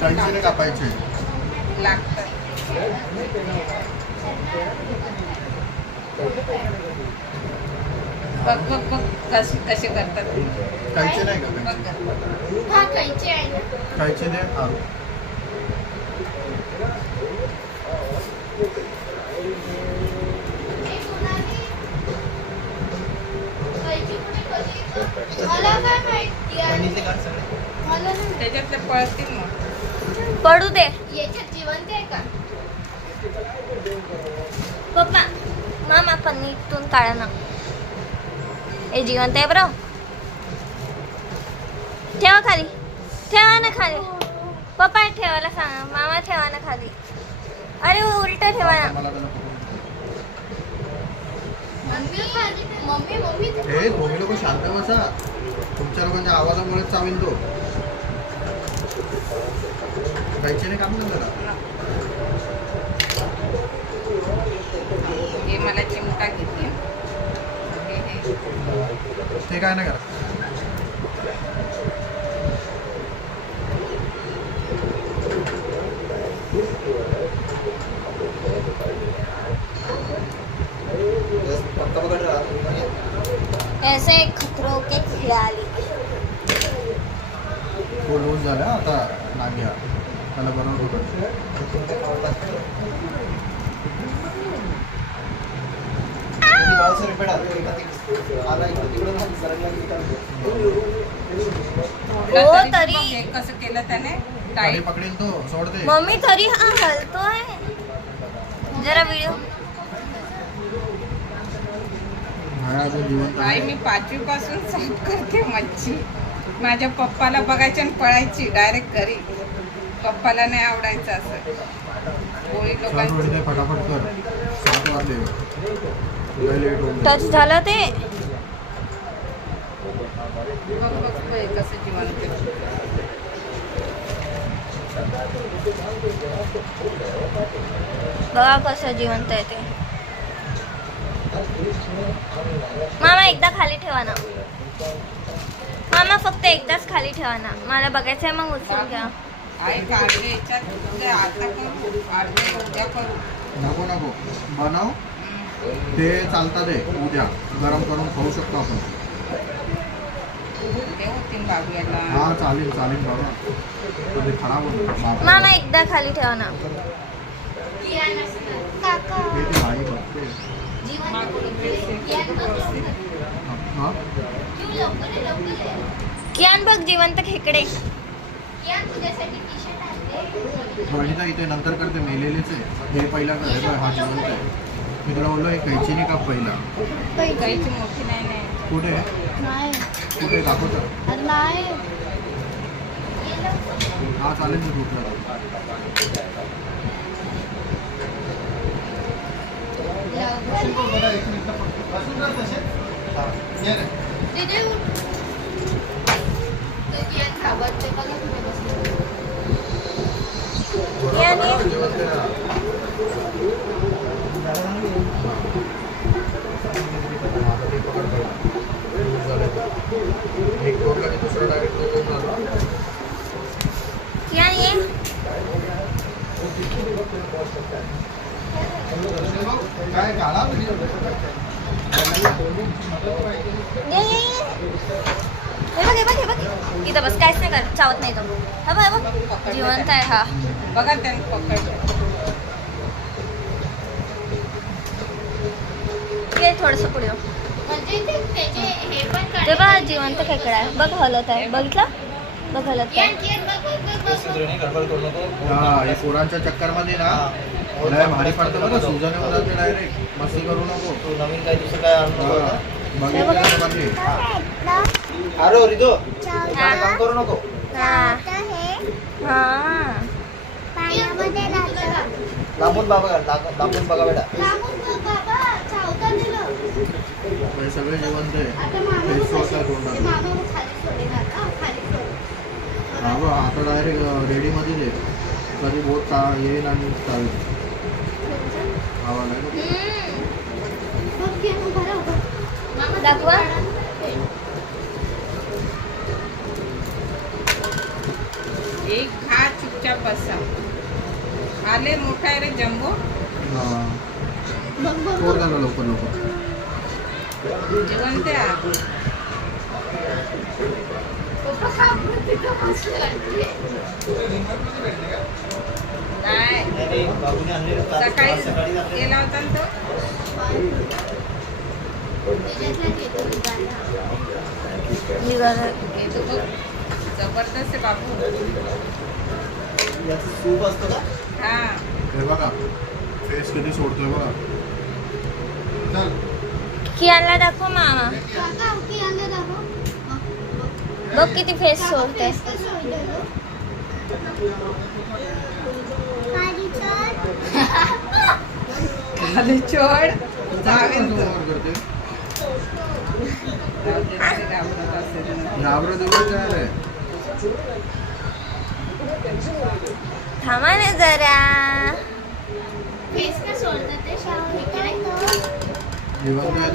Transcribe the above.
कैचीने कापायचे लागतात. बघ बघ बघ कसे कसे करतात. कैची नाही का बघ कैची गं. हा कैची आहे ना. कैची दे हा कैची कुठे कधी? मला काय माहिती आहे? मला नाही. त्याच्यातले पळतील मग. पडू दे याच्यात जिवंत आहे का? पप्पा. मामा पनीरतून काढा ना. हे जिवंत आहे बरं. ठेवा खाली. ठेवा ना खाली. पप्पा ठेवायला सांगा. मामा ठेवा ना खाली. अरे उलट ठेवा ना. मला त्याला मम्मी मम्मी हे तुम्ही लोक शांत बसा तुमच्या लोकांच्या आवाजामुळे चावेल तो कैचीने काम नाही त्याला हे मला चिमटा घेते. ते काय नाही करा ऐसे खतरों के खिलाडी. बोलवून झालं आता नाग्या त्याला बरोबर हो तरी हे कसं केलं त्याने गाडी टाईट. पकडेल तो सोडते मम्मी तरी हा हलतोय. जरा व्हिडिओ. हा अजून जिवंत आई आहे मी 5वी पासून साफ करते मच्छी. माझ्या पप्पाला बघायची आणि पळायची डायरेक्ट घरी. पप्पाला नाही आवडायचं असं. गोळी छान लोकांची. उडते फटाफट कर 7 वाजले लय लेट होऊन टच झालं ते. बघ बघ बघ, हे कसं जिवंत आहे. बघा कसं जिवंत आहे ते. मामा एकदा खाली ठेवा ना. मामा फक्त एकदाच खाली ठेवा ना. मला बघायचं आहे मग उचलून घ्या. आई काढले याच्यात ते आता करू अर्धे उद्या करू. नको नको बनव ते चालतात ते उद्या गरम करून खाऊ शकतो आपण ते होतील बाबू याला. हा चालेल चालेल बाबा कधी खराब होतो मामा एकदा खाली ठेवा ना. काका हे ते आई बघते हा कियान बघ जिवंत खेकडे. तुझ्यासाठी टी शर्ट आणले. वनिता इथे नंतर करते मेलेलेच आहे हे पहिला कर हे बघ, हा जिवंत आहे मी तुला बोललो हे कैचीने काप पहिला काहीची मोठी नाही नाही. कुठे नाही कुठे दाखवतं अरे नाही. हा चालेल मी कुठला दीदी उठ. ते कियान खावत ते बघा तुम्ही बसले. कियान ये. एक दोन का दुसरा डायरेक्ट कियान ये. काय काढा ये ये ये. हे बघ हे बघ हे बघ. इथं बस काहीच नाही कर. चावत नाही तो. हा बघ हे बघ जिवंत आहे हा. बघा त्याने पकडलं. ये थोडंसं पुढे. म्हणजे ते त्याचे हे पण ते काढले. बघ जिवंत खेकडा आहे. बघ हलत आहे. बघितलं बघ हलत कियान आहे. कियान बघ बघ बघ बघ. हा हे पोरांच्या चक्कर मध्ये ना लय भारी पडतं बरं सुजन होऊन जाते डायरेक्ट मस्ती करू नको तू नवीन काही दुसरं काय आणू नको आता. बघितलं ना म्हणजे अरे रितो हा. काम करू नको. हा हा. लांबून बघा लांबून बघा बेटा. लांबून बघ बाबा. चावता दिलं. हे सगळे जिवंत आहे आता मामा फेस वॉशला ते तोंडात मामा खाली सोडेल आता. खाली सोड. हा बघ आता डायरेक्ट रेडीमध्ये दे कधी बोट का येईल आणि चालेल आवाज आहे बघ कियान बरं बघ. मामा दाखवा. एक खा चुपचाप चुपचाप बसा. आले मोठा आहे रे जम्बो. हा. वर घाला लवकर लवकर. जेवण द्या. नाही नाही, बाबूने आणलेलं सकाळी सकाळी आणलेलं. गेला होता ना तो. मी बघ- हे तो बघ जबरदस्त आहे बाबू. याचं सूप असतं का? हा हे बघा फेस किती सोडतोय बघा. चल कियाला दाखव मामा. काका, की आणलं दाखव. बघ किती फेस काका, सोडते. face कसं सोडलं गं? खाली चढ. खाली चढ. जावेन तो. वर करते. जाऊ दे, ते घाबरत असेल ना. घाबरत एवढं काय रे. थांबा ना जरा. Face का सोडलं ते शावर इकडे. जेवण काय